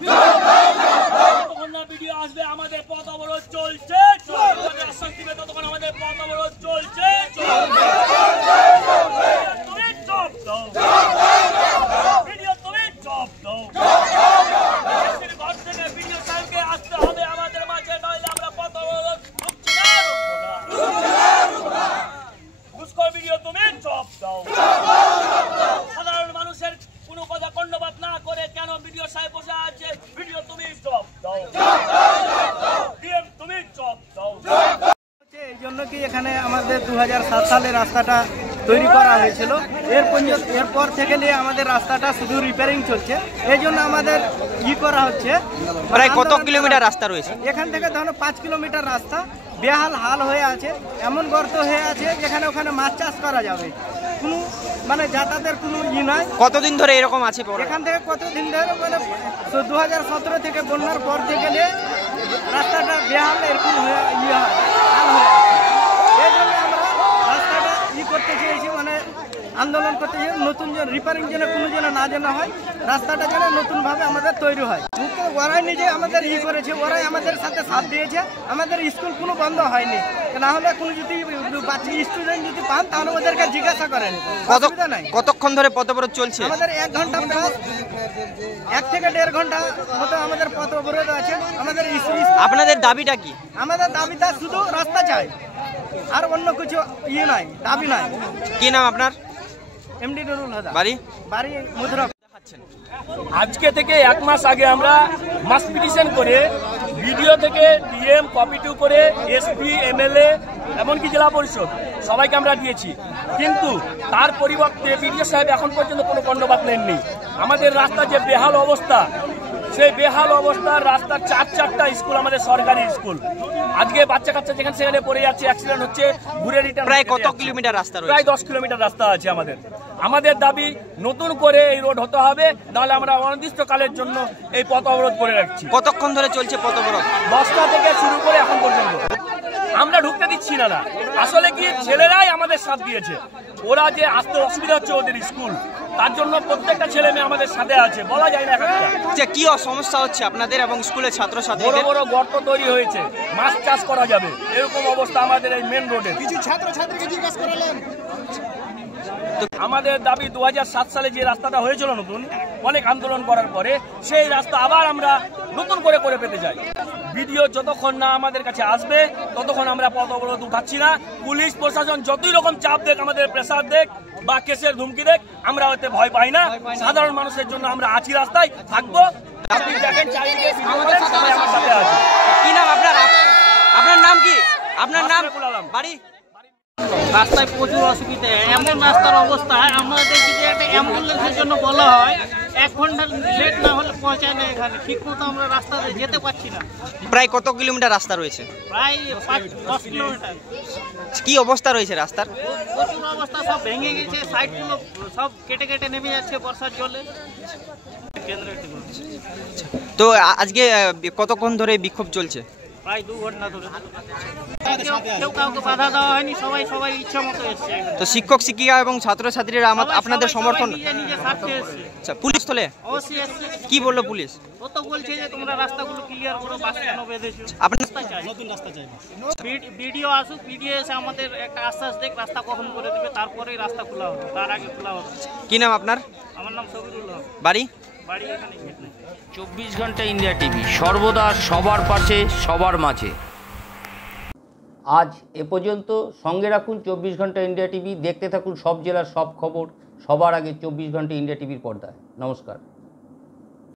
যতক্ষণ না ভিডিও আসবে আমাদের পথ অবরোধ চলছে, আশ্বাস দিবে ততক্ষণ আমাদের পথ অবরোধ চলছে। তুমি চপ দাও, ভিডিও তুমি চপ দাও। ঘর থেকে ভিডিও সাহেবকে আসতে হবে আমাদের মাঝে, নইলে আমরা পথ অবরোধ ঢুকছি না। ঘুষখোর ভিডিও তুমি চপ দাও। সাধারণ মানুষের কোনো কথা কর্ণপাত না করে কেন ভিডিও সাহেব বসে আছে, ভিডিও তুমি চপ দাও, ডিএম তুমি চপ দাও। এই জন্য কি এখানে আমাদের 2007 সালে রাস্তাটা তৈরি করা হয়েছিল, এরপর থেকে নিয়ে আমাদের রাস্তাটা শুধু রিপেয়ারিং চলছে। এই জন্য আমাদের করা হচ্ছে। প্রায় কত কিলোমিটার রাস্তা রয়েছে? এখান থেকে ধরো 5 কিলোমিটার রাস্তা বেহাল হাল হয়ে আছে, এমন গর্ত হয়ে আছে যেখানে ওখানে মাছ চাষ করা যাবে, কোনো মানে যাতায়াতের কোনো নয়। কতদিন ধরে এরকম আছে? এখান থেকে কতদিন ধরে মানে 2017 থেকে বন্যার পর থেকে নিয়ে রাস্তাটা বেহাল এরকম হয়ে হয়, হাল হয়ে আছে। এই জন্য আমরা রাস্তাটা করতে চেয়েছি, মানে আন্দোলন করতে চেয়েছি, নতুন রিপেয়ারিং যেন কোনো যেন না যেন হয়, রাস্তাটা যেন নতুনভাবে আমাদের তৈরি হয়। ওরাই নিজে আমাদের করেছে, ওরাই আমাদের সাথে সাথ দিয়েছে। আমাদের স্কুল কোনো বন্ধ হয়নি, না হলে কোনো যদি বাচ্চা স্টুডেন্ট যদি পান তাহলে ওদেরকে জিজ্ঞাসা করেন, অসুবিধা নাই। কতক্ষণ ধরে পথ অবরোধ চলছে? আমাদের 1 ঘন্টা প্লাস, 1 থেকে 1.5 ঘন্টা মতো আমাদের পথ অবরোধ আছে। আমাদের আপনাদের দাবিটা কি? আমাদের দাবিটা শুধু রাস্তা চাই, আর অন্য কিছু নাই, দাবি নাই। কি নাম আপনার? এমডি নুরুল হুদা। বাড়ি মধুরা। আজকে থেকে 1 মাস আগে আমরা মাস পিটিশন করে ভিডিও থেকে ডিএম, কপি টু করে এসপি, এমএলএ, এমনকি জেলা পরিষদ সবাইকে আমরা দিয়েছি, কিন্তু তার পরিবর্তে বিডিও সাহেব এখন পর্যন্ত কোনো কর্ণপাত নেননি। আমাদের রাস্তার যে বেহাল অবস্থা, সেই বেহাল অবস্থার রাস্তার 4টা স্কুল আমাদের সরকারি স্কুল, আজকে বাচ্চা কাচ্চা যেখানে সেখানে পড়ে যাচ্ছে, অ্যাক্সিডেন্ট হচ্ছে, ঘুরে রিটার্ন। প্রায় কত কিলোমিটার রাস্তা রয়েছে? প্রায় 10 কিলোমিটার রাস্তা আছে আমাদের দাবি নতুন করে এই রোড হতে হবে, নাহলে আমরা অনির্দিষ্টকালের জন্য এই পথ অবরোধ করে রাখছি। কতক্ষণ ধরে চলছে পথ অবরোধ? 10টা থেকে শুরু করে এখন পর্যন্ত আমরা ঢুকতে দিচ্ছি না। আসলে কি ছেলেরাই আমাদের সাথ দিয়েছে, ওরা যে আসতে অসুবিধা হচ্ছে ওদের স্কুল, তার জন্য প্রত্যেকটা ছেলে মেয়ে আমাদের সাথে আছে, বলা যায় না একটা। কি সমস্যা হচ্ছে আপনাদের এবং স্কুলের ছাত্রছাত্রী? বড় বড় গর্ত তৈরি হয়েছে, মাছ চাষ করা যাবে, এরকম অবস্থা আমাদের এই মেন রোডে। কিছু ছাত্রছাত্রীকে জিজ্ঞাসা করালেন। আমাদের দাবি 2007 সালে যে রাস্তাটা হয়েছিল নতুন, অনেক আন্দোলন করার পরে সেই রাস্তা আবার আমরা নতুন করে পেতে চাই। ভিডিও যতক্ষণ না আমাদের কাছে আসবে ততক্ষণ আমরা পথ অবরোধ উঠাচ্ছি না। পুলিশ প্রশাসন যতই রকম চাপ দেখ, আমাদের প্রেসার দেখ বা কেসের ধুমকি দেখ, আমরা ওতে ভয় পাই না। সাধারণ মানুষের জন্য আমরা আছি, রাস্তায় থাকবো। আপনি দেখেন চারিদিকে সবাই আমার সাথে আছে। কি নাম আপনার? আপনার নাম কি? আপনার নাম? বাড়ি? রাস্তায় প্রচুর অসুবিধা, এমন রাস্তার অবস্থা, আমাদের যদি একটা অ্যাম্বুলেন্সের জন্য বলা হয় 1 ঘন্টা লেট না হলে পৌঁছায় না এখানে, ঠিক মতো আমরা রাস্তাতে যেতে পারছি না। প্রায় কত কিলোমিটার রাস্তা রয়েছে? প্রায় 5-10 কিলোমিটার। কি অবস্থা রয়েছে রাস্তার? প্রচুর অবস্থা, সব ভেঙে গেছে, সাইডগুলো সব কেটে নেমে যাচ্ছে বর্ষার জলে। তো আজকে কতক্ষণ ধরে বিক্ষোভ চলছে? প্রায় 2 ঘন্টা ধরে। কেউ কাউকে বাধা দেওয়া হয়নি, সবাই ইচ্ছা মতো এসছে। তো শিক্ষক শিক্ষিকা এবং ছাত্রছাত্রীরা আপনাদের সমর্থন? নিজের স্বার্থে এসছে। আচ্ছা, পুলিশ স্থলে অবশ্যই এসছে। কি বললো পুলিশ? ও তো বলছে যে তোমরা রাস্তাগুলো ক্লিয়ার করো, বাস কেন বেঁধেছো। নতুন রাস্তা চাই। ভিডিও আসুক, ভিডিও এসে আমাদের একটা আশ্বাস দেখ রাস্তা কখন করে দেবে, তারপরেই রাস্তা খোলা হবে, তার আগে খোলা হবে। কি নাম আপনার? আমার নাম সবিরুল হক। বাড়ি? বাড়ি এখানে। 24 ঘন্টা ইন্ডিয়া টিভি, সর্বদা সবার পাশে, সবার মাঝে। আজ এ পর্যন্ত। সঙ্গে রাখুন 24 ঘন্টা ইন্ডিয়া টিভি, দেখতে থাকুন সব জেলার সব খবর সবার আগে 24 ঘন্টা ইন্ডিয়া টিভির পর্দায়। নমস্কার।